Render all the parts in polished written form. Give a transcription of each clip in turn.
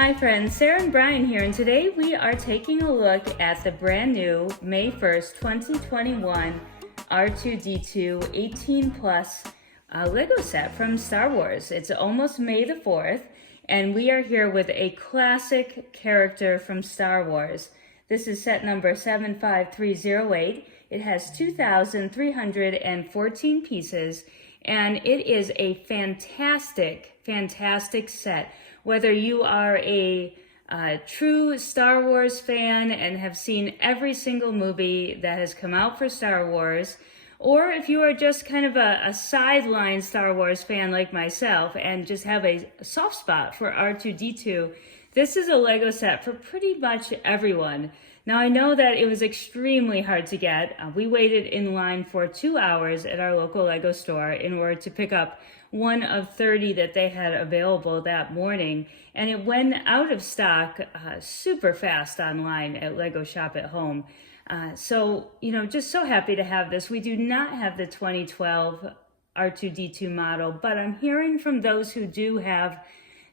Hi friends, Sarah and Brian here, and today we are taking a look at the brand new May 1st, 2021 R2-D2 18 plus Lego set from Star Wars. It's almost May the 4th, and we are here with a classic character from Star Wars. This is set number 75308. It has 2,314 pieces, and it is a fantastic set. Whether you are a true Star Wars fan and have seen every single movie that has come out for Star Wars, or if you are just kind of a sideline Star Wars fan like myself and just have a soft spot for R2-D2, this is a Lego set for pretty much everyone. Now, I know that it was extremely hard to get. We waited in line for 2 hours at our local Lego store in order to pick up one of 30 that they had available that morning. And it went out of stock super fast online at Lego Shop at Home. So, just so happy to have this. We do not have the 2012 R2-D2 model, but I'm hearing from those who do have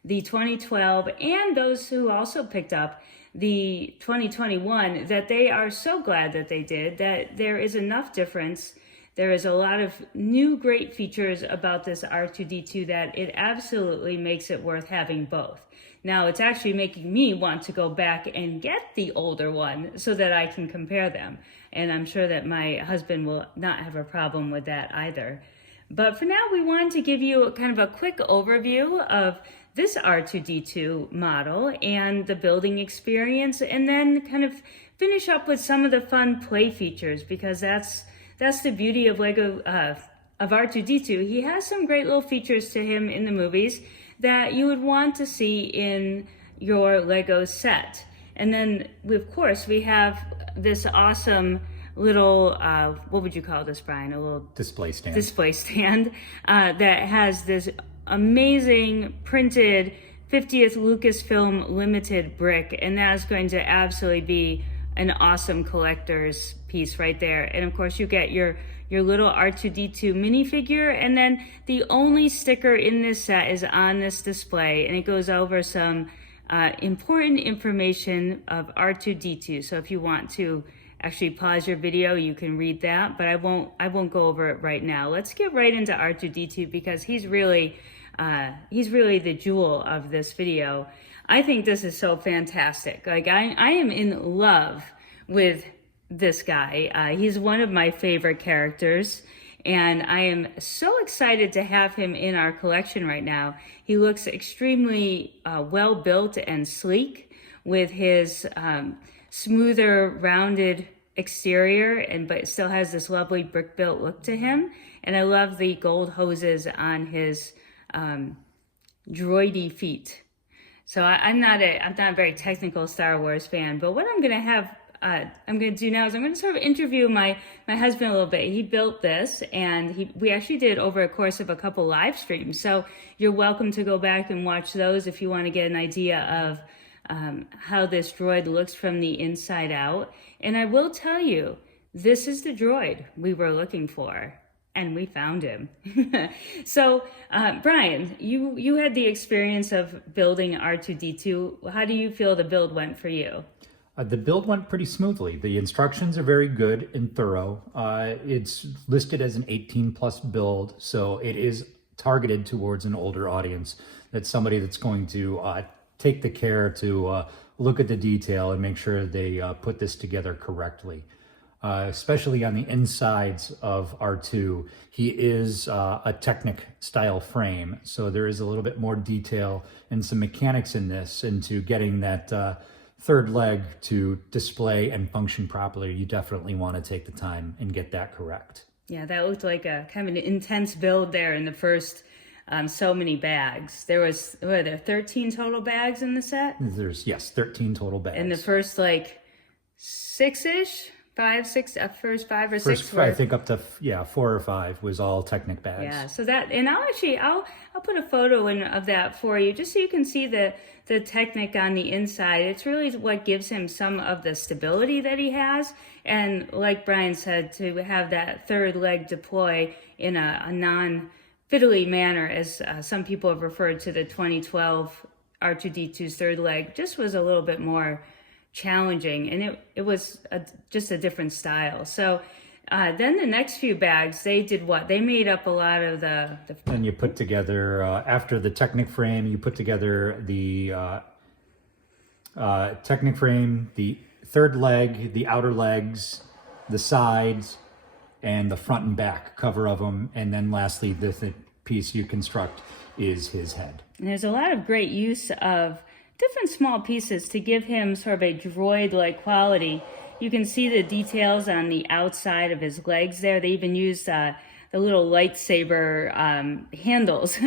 the 2012 and those who also picked up the 2021 that they are so glad that they did, that there is enough difference. There is a lot of new great features about this R2-D2 that it absolutely makes it worth having both. Now, it's actually making me want to go back and get the older one so that I can compare them. And I'm sure that my husband will not have a problem with that either. But for now, we wanted to give you kind of a quick overview of this R2-D2 model and the building experience, and then kind of finish up with some of the fun play features, because that's the beauty of Lego, of R2-D2. He has some great little features to him in the movies that you would want to see in your Lego set. And then, of course, we have this awesome little, what would you call this, Brian? A little display stand that has this amazing printed 50th Lucasfilm limited brick, and that's going to absolutely be an awesome collector's piece right there. And of course, you get your little R2-D2 minifigure, and then the only sticker in this set is on this display, and it goes over some important information of R2-D2. So if you want to actually pause your video, you can read that, but I won't go over it right now. Let's get right into R2-D2 because he's really the jewel of this video. I think this is so fantastic. Like, I am in love with this guy. He's one of my favorite characters, and I am so excited to have him in our collection right now. He looks extremely well built and sleek with his smoother, rounded exterior, but it still has this lovely brick built look to him. And I love the gold hoses on his droidy feet. So I'm not a very technical Star Wars fan, but what I'm going to do now is I'm going to sort of interview my husband a little bit. He built this, and we actually did over a course of a couple live streams. So you're welcome to go back and watch those if you want to get an idea of how this droid looks from the inside out. And I will tell you, this is the droid we were looking for, and we found him. So, Brian, you had the experience of building R2-D2. How do you feel the build went for you? The build went pretty smoothly. The instructions are very good and thorough. It's listed as an 18 plus build, so it is targeted towards an older audience. That's somebody that's going to take the care to look at the detail and make sure they put this together correctly. Especially on the insides of R2, he is a Technic style frame, so there is a little bit more detail and some mechanics in this into getting that third leg to display and function properly. You definitely want to take the time and get that correct. Yeah, that looked like a kind of an intense build there in the first so many bags. There was, what are there, 13 total bags in the set? Yes, 13 total bags. And the first like six-ish? First 5 or 6 I think up to 4 or 5 was all Technic bags. Yeah, so that, and I'll put a photo in of that for you, just so you can see the Technic on the inside. It's really what gives him some of the stability that he has, and like Brian said, to have that third leg deploy in a non-fiddly manner, as some people have referred to the 2012 R2-D2's third leg just was a little bit more challenging, and it was just a different style. So then the next few bags, they did what? They made up a lot of the Then you put together, after the Technic frame, you put together the Technic frame, the third leg, the outer legs, the sides, and the front and back cover of them. And then lastly, the piece you construct is his head. And there's a lot of great use of different small pieces to give him sort of a droid-like quality. You can see the details on the outside of his legs there. They even used the little lightsaber handles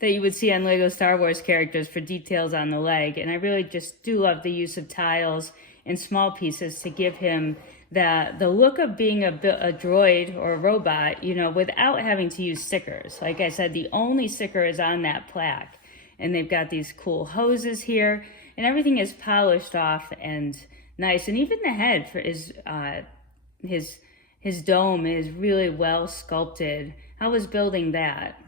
that you would see on Lego Star Wars characters for details on the leg. And I really just do love the use of tiles and small pieces to give him the look of being a droid or a robot, you know, without having to use stickers. Like I said, the only sticker is on that plaque. And they've got these cool hoses here, and everything is polished off and nice. And even the head for his dome is really well sculpted. How was building that?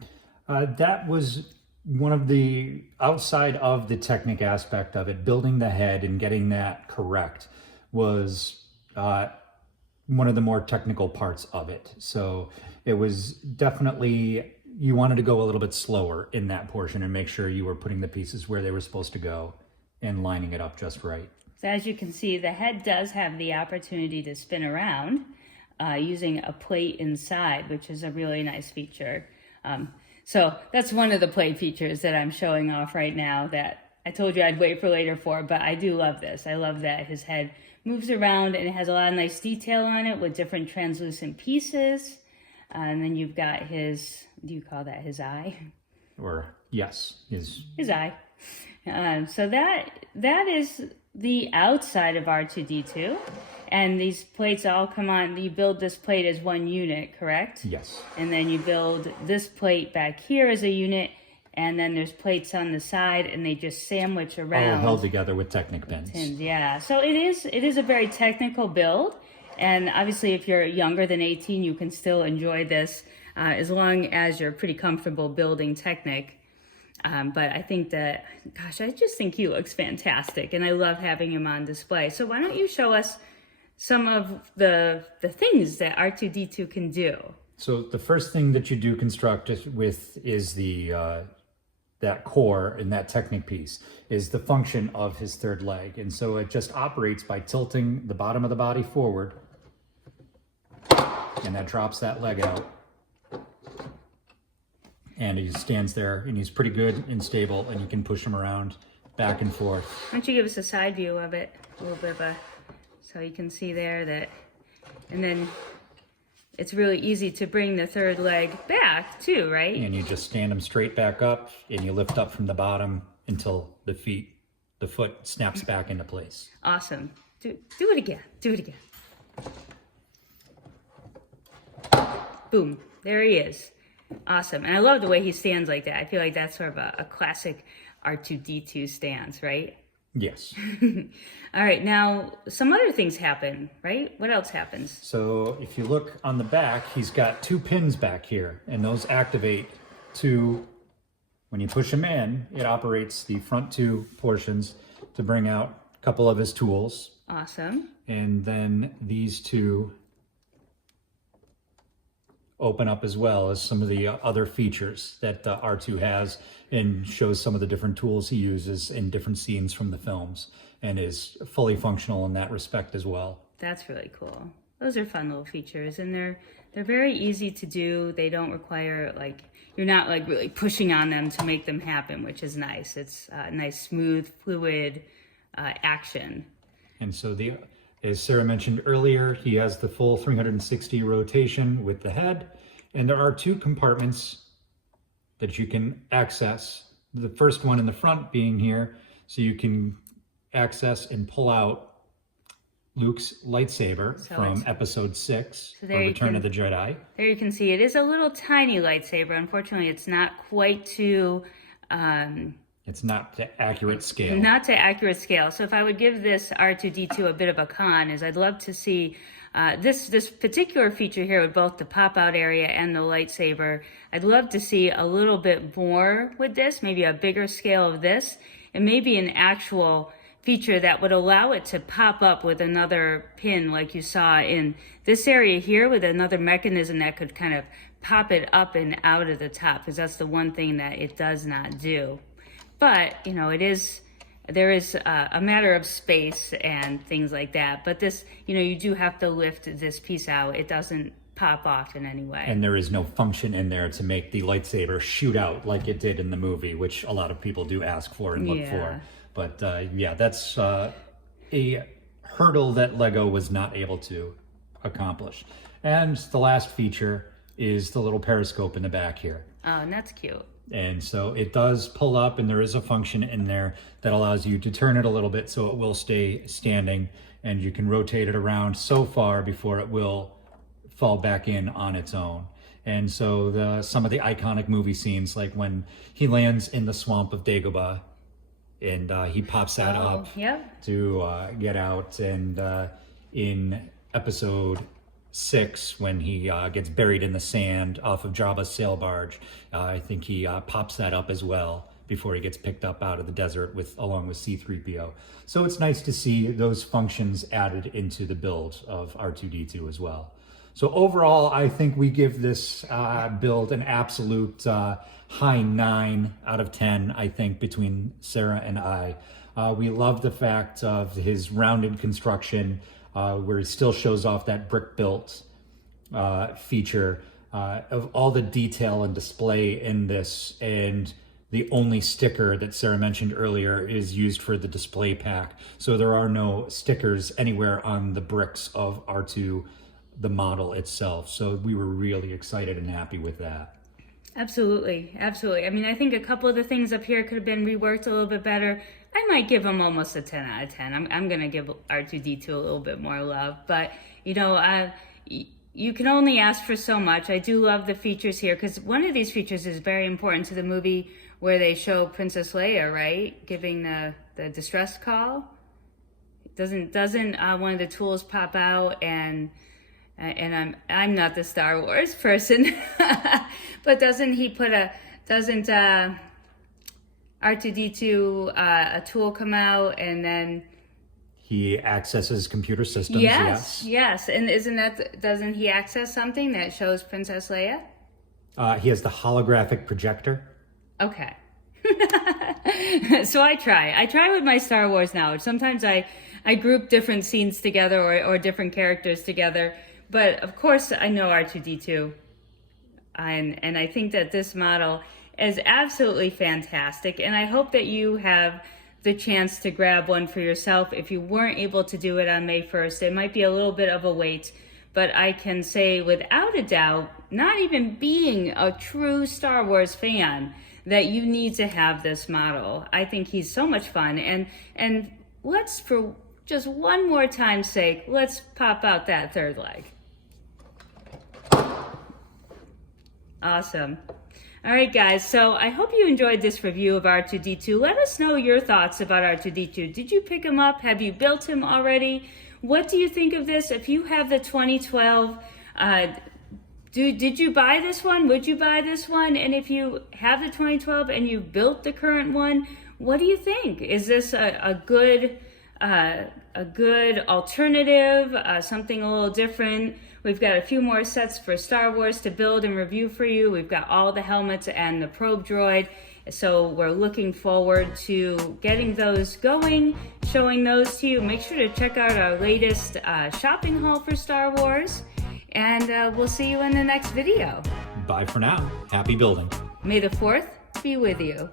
That was one of the outside of the Technic aspect of it. Building the head and getting that correct was one of the more technical parts of it. So it was definitely, you wanted to go a little bit slower in that portion and make sure you were putting the pieces where they were supposed to go and lining it up just right. So as you can see, the head does have the opportunity to spin around using a plate inside, which is a really nice feature. So that's one of the plate features that I'm showing off right now that I told you I'd wait for later for, but I do love this. I love that his head moves around and it has a lot of nice detail on it with different translucent pieces. And then you've got his, do you call that his eye? Or yes, his eye. So that is the outside of R2-D2. And these plates all come on, you build this plate as one unit, correct? Yes. And then you build this plate back here as a unit, and then there's plates on the side, and they just sandwich around. All held together with Technic pins. Yeah, so it is a very technical build. And obviously, if you're younger than 18, you can still enjoy this as long as you're pretty comfortable building Technic. But I think that, gosh, I just think he looks fantastic, and I love having him on display. So why don't you show us some of the things that R2-D2 can do? So the first thing that you do construct with is the that core and that Technic piece is the function of his third leg. And so it just operates by tilting the bottom of the body forward, and that drops that leg out. And he stands there, and he's pretty good and stable, and you can push him around back and forth. Why don't you give us a side view of it, a little bit of a, so you can see there that, and then it's really easy to bring the third leg back too, right? And you just stand him straight back up, and you lift up from the bottom until the foot snaps back into place. Awesome. Do it again. Do it again. Boom. There he is. Awesome. And I love the way he stands like that. I feel like that's sort of a classic R2-D2 stance, right? Yes. All right. Now, some other things happen, right? What else happens? So if you look on the back, he's got two pins back here, and those activate to, when you push him in, it operates the front two portions to bring out a couple of his tools. Awesome. And then these two open up as well as some of the other features that R2 has, and shows some of the different tools he uses in different scenes from the films, and is fully functional in that respect as well. That's really cool. Those are fun little features, and they're very easy to do. They don't require, like, you're not like really pushing on them to make them happen, which is nice. It's nice, smooth, fluid action. And so as Sarah mentioned earlier, he has the full 360 rotation with the head, and there are two compartments that you can access. The first one in the front being here, so you can access and pull out Luke's lightsaber from Episode 6, or Return of the Jedi. There you can see it is a little tiny lightsaber. Unfortunately, it's not quite to... it's not to accurate scale. Not to accurate scale. So if I would give this R2-D2 a bit of a con, is I'd love to see this particular feature here with both the pop-out area and the lightsaber. I'd love to see a little bit more with this, maybe a bigger scale of this. and maybe an actual feature that would allow it to pop up with another pin like you saw in this area here, with another mechanism that could kind of pop it up and out of the top, because that's the one thing that it does not do. But, you know, there is a matter of space and things like that. But this, you know, you do have to lift this piece out. It doesn't pop off in any way. And there is no function in there to make the lightsaber shoot out like it did in the movie, which a lot of people do ask for and look for. But yeah, that's a hurdle that Lego was not able to accomplish. And the last feature is the little periscope in the back here. Oh, and that's cute. And so it does pull up, and there is a function in there that allows you to turn it a little bit so it will stay standing, and you can rotate it around so far before it will fall back in on its own. And so some of the iconic movie scenes, like when he lands in the swamp of Dagobah, and he pops that up to get out, and in episode 6, when he gets buried in the sand off of Jabba's sail barge, I think he pops that up as well before he gets picked up out of the desert along with C-3PO. So it's nice to see those functions added into the build of R2-D2 as well. So overall, I think we give this build an absolute high 9 out of 10, I think, between Sarah and I. We love the fact of his rounded construction, where he still shows off that brick-built feature, of all the detail and display in this. And the only sticker that Sarah mentioned earlier is used for the display pack. So there are no stickers anywhere on the bricks of R2, the model itself. So we were really excited and happy with that. Absolutely, absolutely. I mean, I think a couple of the things up here could have been reworked a little bit better. I might give him almost a 10 out of 10. I'm going to give R2-D2 a little bit more love. But, you know, you can only ask for so much. I do love the features here, because one of these features is very important to the movie, where they show Princess Leia, right, giving the distress call. Doesn't one of the tools pop out? And I'm not the Star Wars person, but doesn't R2-D2 a tool come out, and then he accesses computer systems? Yes. And doesn't he access something that shows Princess Leia? He has the holographic projector. Okay. So I try with my Star Wars now. Sometimes I group different scenes together, or different characters together. But of course I know R2-D2. And I think that this model is absolutely fantastic. And I hope that you have the chance to grab one for yourself. If you weren't able to do it on May 1st, it might be a little bit of a wait. But I can say without a doubt, not even being a true Star Wars fan, that you need to have this model. I think he's so much fun. And let's, for just one more time's sake, let's pop out that third leg. Awesome. All right, guys, so I hope you enjoyed this review of R2-D2. Let us know your thoughts about R2-D2. Did you pick him up? Have you built him already? What do you think of this? If you have the 2012, did you buy this one? Would you buy this one? And if you have the 2012 and you built the current one, what do you think? Is this a good alternative, something a little different? We've got a few more sets for Star Wars to build and review for you. We've got all the helmets and the probe droid. So we're looking forward to getting those going, showing those to you. Make sure to check out our latest shopping haul for Star Wars. And we'll see you in the next video. Bye for now. Happy building. May the 4th be with you.